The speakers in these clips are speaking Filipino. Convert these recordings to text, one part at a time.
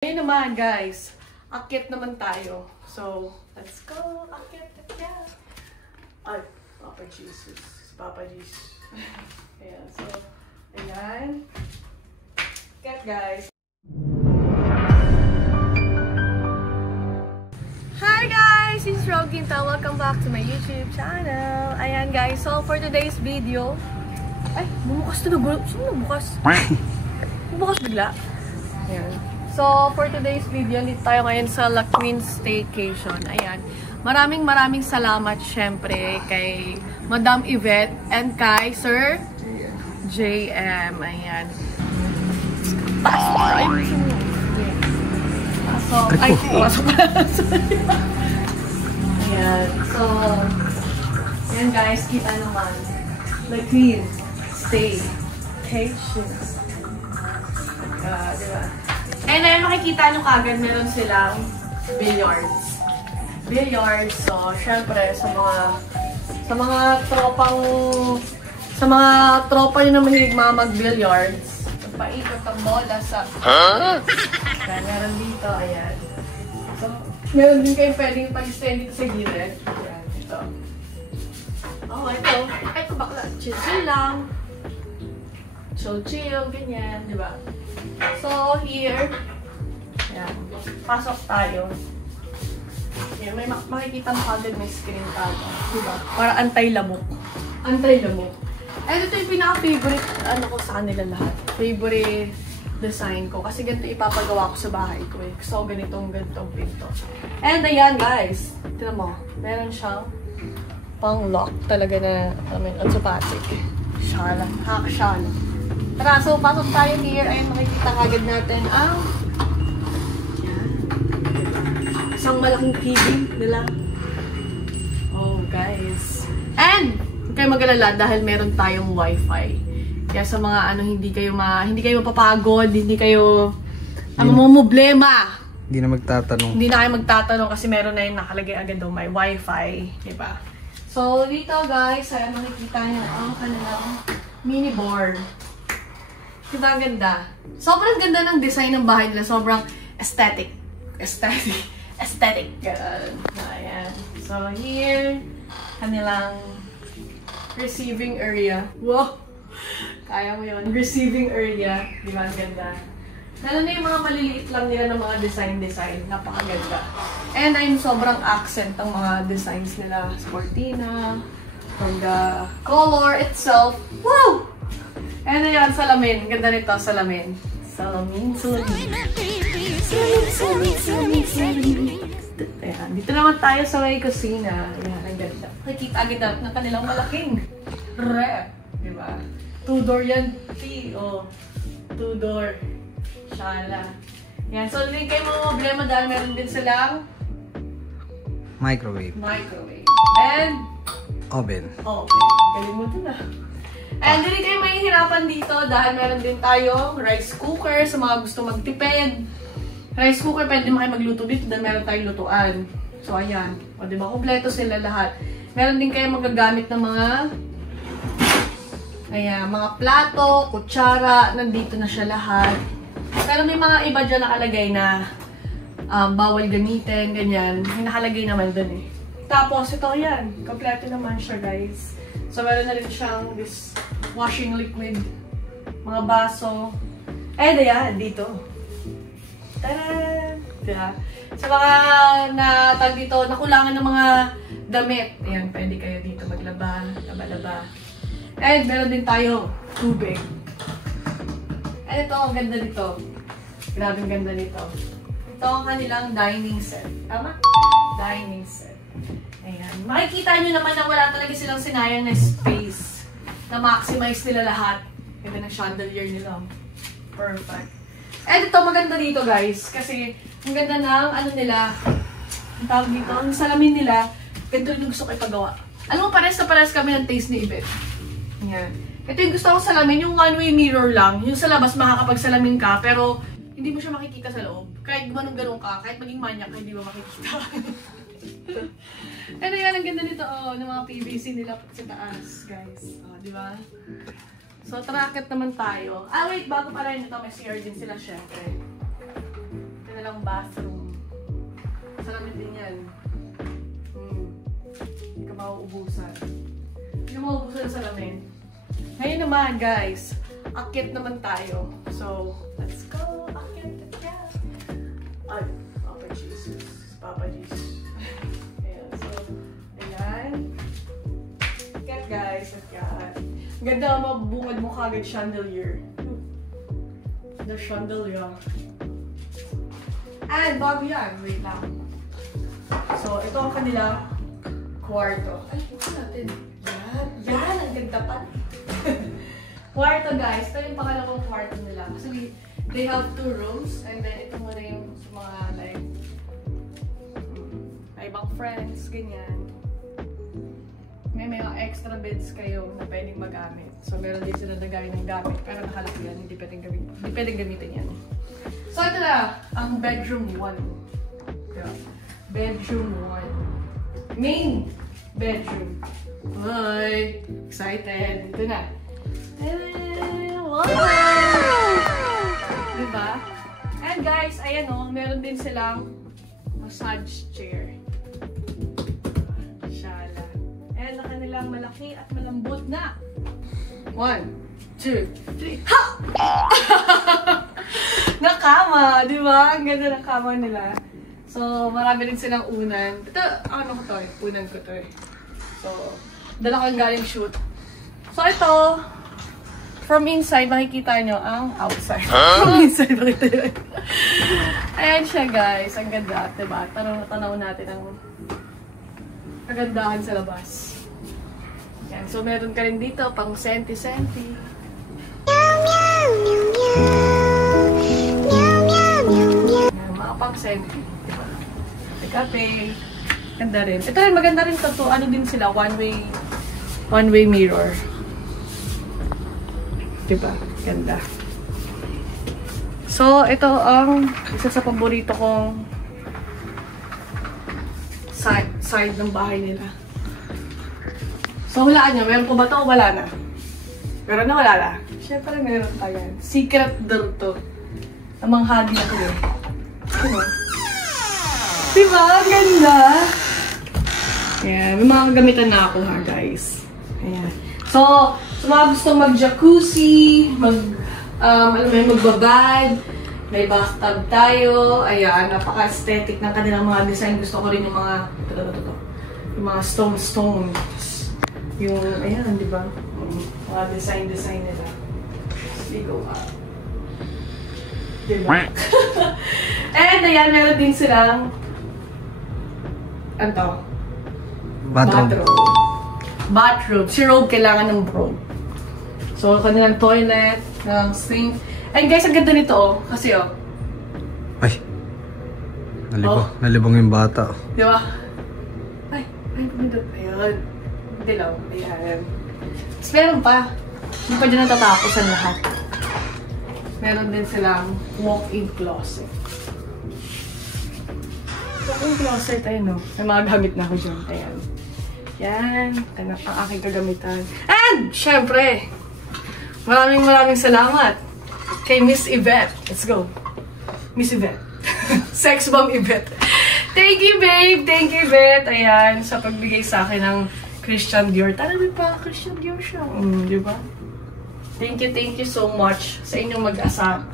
Ngayon naman guys, akyat naman tayo. So, let's go! Akyat! Ay, Papa Jesus. Papa Jesus. Ayan, so, ayan. Akyat guys. Hi guys! This is Roginta. Welcome back to my YouTube channel. Ayan guys, so for today's video, ay, bumukas na gulo. Saan bumukas? Bumukas bigla. Ayan. So, for today's video, dito tayo ngayon sa La Queen Staycation. Ayan. Maraming salamat syempre kay Madam Yvette and kay Sir JM. Ayan. Pasok. Ay, pasok pala. Ayan. So, ayan guys, kita naman. La Queen Staycation. Diba? And then, makikita nyo kagad meron silang billiards. So, syempre, sa mga tropa nyo na mahilig mga mag-billiards, paikot ang bola sa... Kaya meron dito, ayan. So, meron din kayong pwedeng pag-stand dito sa gilid. Ayan, ito. Oh, ito. Ito bakla. Chill lang. Chill, ganyan, di ba? So, here, ayan, pasok tayo. Ayan, may makikita mo kagad may screen tag, diba? Para anti-lamok. And ito yung pinaka-favorite, ko sa kanila lahat. Favorite design ko. Kasi ganito ipapagawa ko sa bahay ko eh. So, ganitong pinto. And ayan, guys. Tignan mo, meron siyang pang-lock talaga na, automatic. Shala. Haka-shala. Tara, so pasok tayo here. Ayun, makikita kagad natin ang isang malaking TV nila. Oh, guys. And, huwag kayo mag-alala dahil meron tayong wifi. Kaya sa mga hindi kayo mapapagod, hindi kayo problema. Hindi na kayo magtatanong kasi meron na yung nakalagay agad doon, may wifi. Diba? So, dito guys, ayun, makikita nyo ang kanilang mini bar. Diba ang ganda? Sobrang ganda ng design ng bahay nila. Sobrang aesthetic. Ganun. Ayan. So, here, kanilang receiving area. Wow! Kaya mo yun. Receiving area. Diba ang ganda? Lalo na yung mga maliliit lang nila ng mga design. Napakaganda. And ayun, sobrang accent ang mga designs nila. Sportina. From the color itself. Wow! And ayan, salamin. Ganda nito, salamin. Salamin. Ayan, dito naman tayo sa may kusina. Ayan, ang ganda. Nakikita agad na kanilang malaking rep. Diba? 2-door yan. Oh, 2-door. Shala. Ayan, so hindi kayo mga problema dahil meron din silang microwave. And oven. Galing mo dun ah. And hindi kayo mahihirapan dito dahil meron din tayong rice cooker sa mga gusto magtipid. Rice cooker, pwede mo kayo magluto dito dahil meron tayong lutuan. So, ayan. O, diba? Kompleto sila lahat. Meron din kayo magagamit ng mga plato, kutsara. Nandito na siya lahat. Pero may mga iba dyan nakalagay na bawal gamitin, ganyan. May nakalagay naman dun eh. Tapos, ito yan. Kompleto naman siya, guys. So, meron na rin siyang this washing liquid, mga baso. And ayan, dito. Tada! Diba? Sa mga nakulangan ng mga damit, ayan, pwede kayo dito maglaba, laba. And meron din tayo tubig. And ito, ang ganda nito. Grabe ang ganda nito. Ito ang kanilang dining set. Tama? Dining set. Ayan. Makikita nyo naman na wala talaga silang sinayang na space. Na-maximize nila lahat. Ganda ng chandelier nila. Perfect. And ito, maganda dito guys. Kasi, ang ganda ng nila. Ang tawag dito, ang salamin nila. Ganito yung gusto ko ipagawa. Alam mo, pares na pares kami ng taste ni Yvette. Ayan. Ito yung gusto ko salamin, yung one-way mirror lang. Yung sa labas, makakapagsalamin ka. Pero, hindi mo siya makikita sa loob. Kahit ganun ka, kahit maging manyak, hindi mo makikita. Ano yan, ang ganda nito, ng mga PVC nila sa taas, guys. Diba? So, trakit naman tayo. Wait, bago pala yun ito, may CR din sila, syempre. Ito kanilang bathroom. Salamin din yan. Hindi ka mauubusan. Hindi ka mauubusan ng salamin. Ngayon naman, guys, akit naman tayo. So, let's go. Akit. Ay, Papa Jesus. Papa Jesus. Ayan, so, ayan. Akit, guys. Akit. Ganda, mabungad mo kagad chandelier. The chandelier. And bago yan, wait lang. So, ito ang kanilang kwarto. Ay, ito natin. Yan, ang ganda pa. Kwarto, guys. Ito yung pangalawang kwarto nila. Kasi they have 2 rooms. And then, ito mo na yung mga, like, ibang friends, ganyan. May mga extra beds kayo na pwedeng magamit. So, meron din sila nagay ng gamit. Pero nakalap yan. Hindi pwedeng gamitin yan. So, ito na. Ang bedroom 1. Yeah. Bedroom 1. Main bedroom. Hi! Excited! Ito na. Wow! Diba? And guys, ayan o. Meron din silang massage chair. Shala. And na kanilang malaki at malambot na. 1, 2, 3. Ha! Nakama, di ba? Ang ganda ng kama nila. So, marami rin silang unan. Ito, ano ko to eh? Unan ko to eh. So, dala kang galing shoot. So, ito, from inside, makikita nyo ang outside. From inside, makikita nyo. Ayan siya, guys. Ang ganda, diba? Tanaw natin ang kagandahan sa labas. Yan. So, meron ka rin dito, pang senti-senti. Yan, mga pang senti. Diba? May kape. Ganda rin. Ito rin, maganda rin ito. Ano din sila? One-way mirror. Diba? Ganda. So, ito ang isa sa paborito kong side ng bahay nila. So, hulaan nyo. Meron po ba ito o wala na? Meron na wala na? Siyempre, meron pa yan. Secret door to. Namang hagi na ito eh. Ano? Diba? Ganda! Ayan. May mga gamitan na ako ha, guys. Ayan. So, sa mga gustong mag-jacuzzi, magbabad, may bathtub tayo. Ayan, napaka-aesthetic ng kanilang mga design. Gusto ko rin yung mga, yung mga stones. Yung, ayan, di ba? Mga design nila. Let's go up. Diba? And, ayan, meron din silang, ano to? Bathroom. Si Rogue kailangan ng broom. So, kanilang toilet, ng sink. And guys, ang ganda nito, oh. Kasi, oh. Ay. Nalibang yung bata. Di ba? Ay, kumindot. Ayun. Dilaw. Ayan. Tapos meron pa. Hindi pa dyan natatapos ang lahat. Meron din silang walk-in closet. Walk-in closet, ayun, oh. May mga gamit na ako dyan. Ayan. Yan. Ang aking kagamitan. And, syempre, maraming salamat kay Miss Yvette. Let's go. Miss Yvette. Sex bomb Yvette. Thank you, babe. Thank you, Yvette. Ayan, sa pagbigay sa akin ng Christian Dior. Talaga pa, Christian Dior siya. Di ba? Thank you so much sa inyong mag-asawa.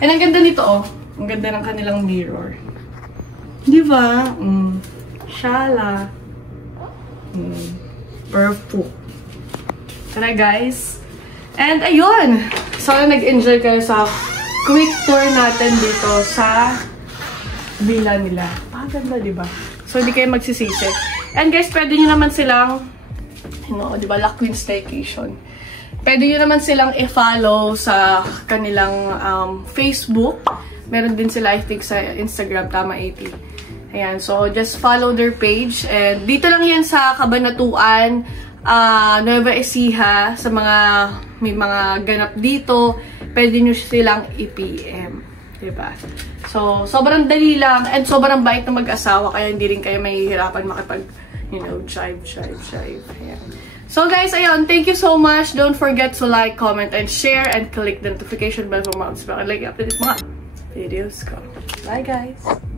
And ang ganda nito, oh. Ang ganda ng kanilang mirror. Di ba? Shala. Perfect. Tara, guys. And ayun. Sana nag-enjoy kayo sa quick tour natin dito sa villa nila. Ganda, di ba? So, hindi kayo magsisisi. And guys, pwede nyo naman silang, di ba, La Queen Staycation. Pwede nyo naman silang i-follow sa kanilang Facebook. Meron din sila, I think, sa Instagram, Tama 80. Ayan, so just follow their page. And dito lang yan sa Cabanatuan, Nueva Ecija, sa mga, may mga ganap dito, pwede nyo silang i-PM. Diba? So, sobrang dali lang, and sobrang bait na mag-asawa, kaya hindi rin kayo mahihirapan makipag, jive. Ayan. So guys, ayun, thank you so much. Don't forget to like, comment, and share, and click the notification bell for more. Like, update mga videos ko. Bye guys!